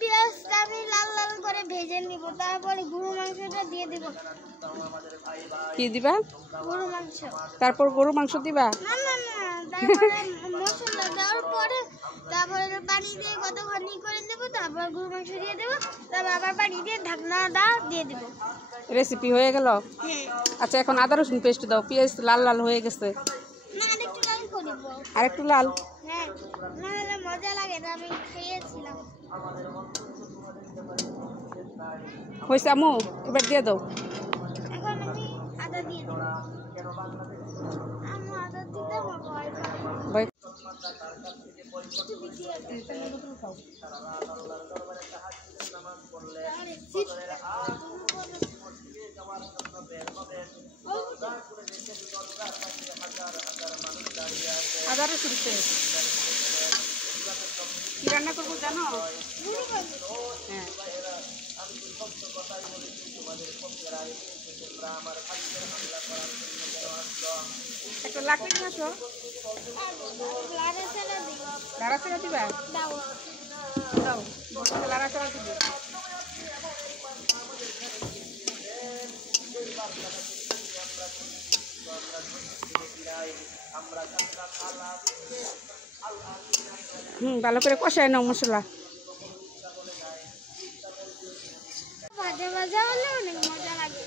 পেঁয়াজটা আমি লাল লাল করে ভেজে নিব, তারপরে গরু মাংসটা দিয়ে দেব। কি দিবা? গরু মাংস। তারপর গরু মাংস দিবা? না না না, তারপরে মশলা দেওয়ার পরে তারপরে পানি দিয়ে কতখানি করে দেব, তারপর গরু মাংস দিয়ে দেব, তারপর আবার পানি দিয়ে ঢাকনাটা দিয়ে দেব। রেসিপি হয়ে গেল? হ্যাঁ। আচ্ছা, এখন আদা রসুন পেস্ট দাও। পেঁয়াজ লাল লাল হয়ে গেছে। না, আরেকটু লাল করে দেব। আরেকটু লাল? হ্যাঁ, নাহলে মজা লাগে না, আমি খেয়েছিলাম। হয়েছে আম্মু? এবার দিয়ে দাও। এখন আমি আদা দিয়ে দেব। আম্মু আদা দিতে আমার ভয় পায়। ভাই একটু বেশি আছে। আরে শীত। আদা রসুন পেস্ট কি রান্না করবো জানো? হ্যাঁ, একটা লাকড়ি নিয়ে আসো। লাড়াচাড়া দিবা? দাও, বসে লাড়াচাড়া দিবে। ভালো করে কষায় নাও মশলা। ভাজা ভাজা হলে অনেক মজা লাগে।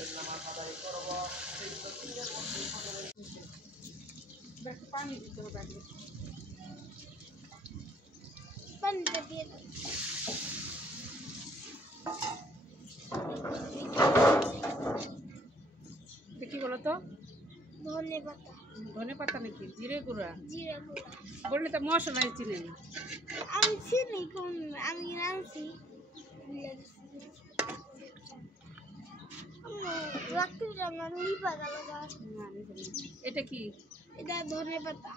পানি দিতে হবে। পানিটা দিয়ে দাও। কি বলো তো? ধনে পাতা। ধনে পাতা নাকি জিরে গুঁড়া? জিরা গুঁড়া। বললে তো মশলা চিনি না। আমি চিনি কোন, আমি রাঁধছি। এটা কি? এটা ধনে পাতা।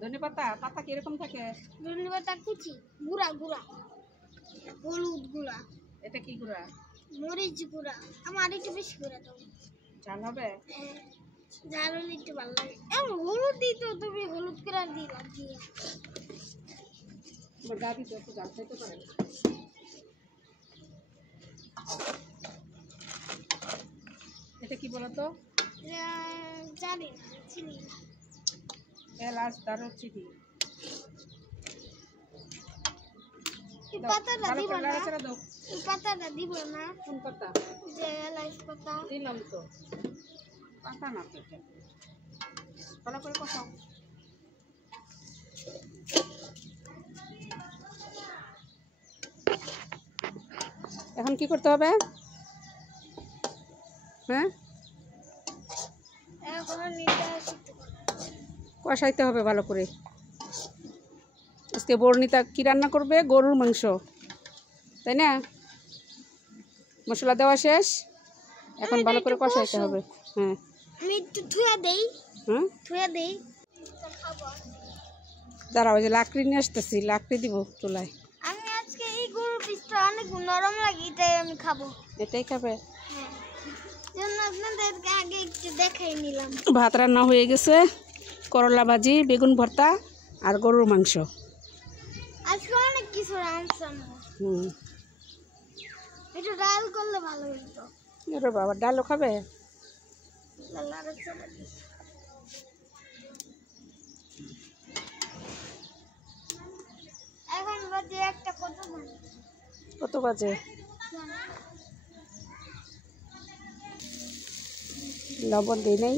ধনে পাতা? পাতা কিরকম থাকে? ধনে পাতা কুচি, গুঁড়া গুঁড়া, হলুদ গুঁড়া। এটা কি গুঁড়া? মরিচ গুঁড়া। আমার একটু বেশি করে দাও। ঝাল হবে? হ্যাঁ, ঝাল হলে একটু ভালো লাগে। হলুদ দিই তো, তুমি হলুদ করে দিলাম দিয়ে। আমার দাদি তো একটু ঝাল খাইতে পারে না। এটা কি বলতো? জানি না, চিনি না। এলাচ, দারুচিনি। এই পাতাটা দিব না? দাও। এই পাতাটা দিব না? কোন পাতা? যে এলাচ পাতা। দিলাম তো। পাতা না তো এটা। ভালো করে কষাও। এখন কি করতে হবে? হ্যাঁ, কষাইতে হবে ভালো করে। আজকে বর্ণিতা কি রান্না করবে? গরুর মাংস, তাই না? মশলা দেওয়া শেষ, এখন ভালো করে কষাইতে হবে। হ্যাঁ, আমি একটু ধুয়ে দেই। হ্যাঁ, ধুয়ে দেই। দাঁড়াও, যে লাকড়ি নিয়ে আসতেছি, লাকড়ি দিব চুলায়। আমি আজকে এই গরুর পিসটা অনেক নরম লাগে, এটাই আমি খাবো। এটাই খাবে? হ্যাঁ, জন্য আপনাদেরকে আগে একটু দেখাই নিলাম। ভাত রান্না হয়ে গেছে, করলা ভাজি, বেগুন ভর্তা আর গরুর মাংস। আজকে অনেক কিছু রান্নাম। একটু ডাল করলে ভালো হতো। আরে বাবা, ডালও খাবে? এখন বাজে একটা, কত বাজে? লবণ দিই নাই,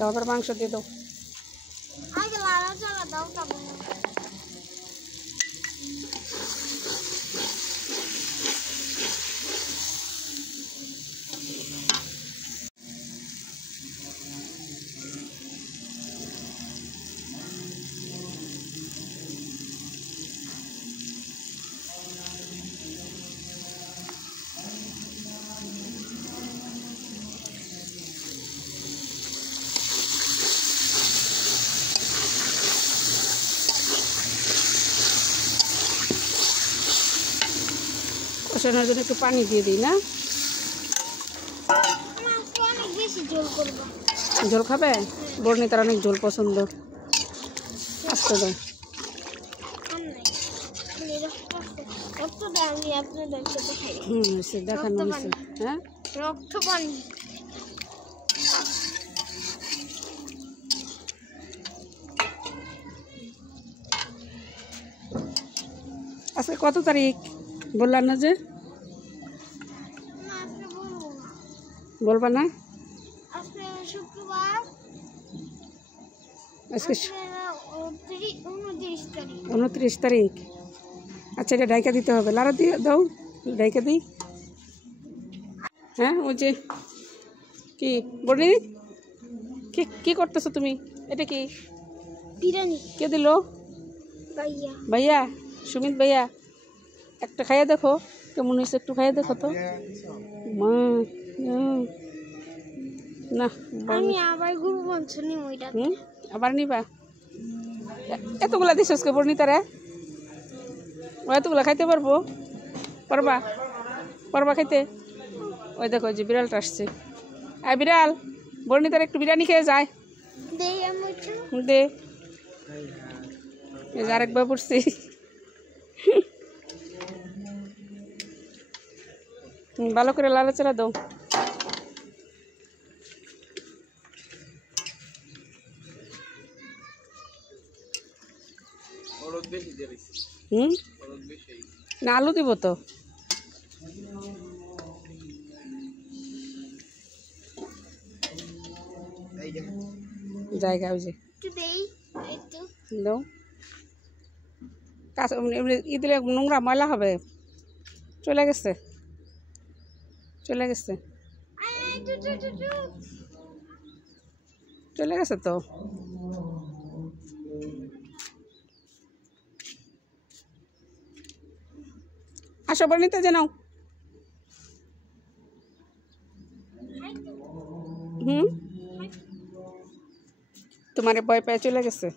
লবণ মাংস দিয়ে দাও। আগে লাড়া চালা দাও, খাবো। কষানোর জন্য একটু পানি দিয়ে দিই না? অনেক বেশি ঝোল করবো। ঝোল খাবে? বর্ণিতার অনেক ঝোল পছন্দ। আস্তে দাও। রক্ত দামি আপনাদেরকে দেখাই। সে দেখানো হয়েছে। হ্যাঁ, রক্ত পানি। আজকে কত তারিখ বললাম না যে? না, আজকে বলবো না। বলবা না? আজকে শুক্রবার, আজকে আজকে 29 তারিখ। 29 তারিখ। আচ্ছা, এটা ডাইকা দিতে হবে। লাড়া দিয়ে দাও, ডাইকা দিই। হ্যাঁ, ওই যে কি বলি, কি করতেছো তুমি? এটা কি বিরিয়ানি কে দিল? ভাইয়া। ভাইয়া, সুমিত ভাইয়া। একটা খাইয়ে দেখো কেমন হয়েছে, একটু খাইয়ে দেখো তো। মা, না আমি আবার গরু মাংস নিব এটা। আবার নিবা? এতগুলা দিস কে বর্ণিতারে? ও এতগুলা খাইতে পারবো? পারবা? পারবা খাইতে? ওই দেখো, যে বিড়ালটা আসছে। আয় বিড়াল, বর্ণিতার একটু বিরিয়ানি খেয়ে যায়। দে, আরেকবার পড়ছি। ভালো করে লাড়াচাড়া দাও। না, আলু দিব তো। জায়গা ওই যে দাও। কাজ ই দিলে নোংরা ময়লা হবে। চলে গেছে, চলে গেছে, চলে গেছে তো। আসো বর্ণিতা, জানাও। তোমার ভয় পেয়ে চলে গেছে।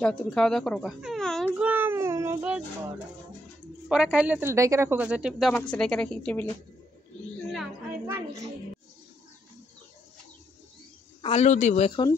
যাও, তুমি খাওয়া দাওয়া করো গা। পরে খাইলে তাহলে ডাইকে রাখো গা। দাও আমার কাছে, ডাইকে রাখি টেবিলে। আলু দিব এখন।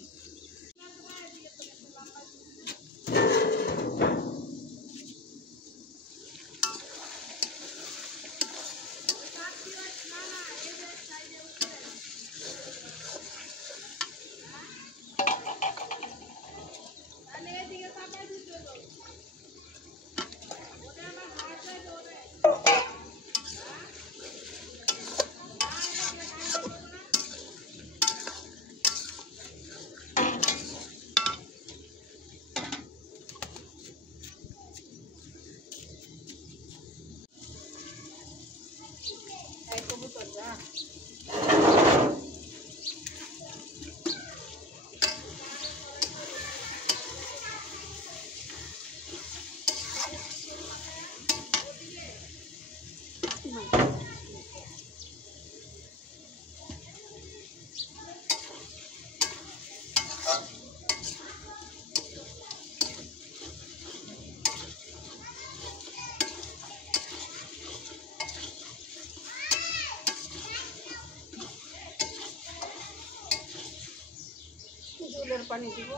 পানি দিব।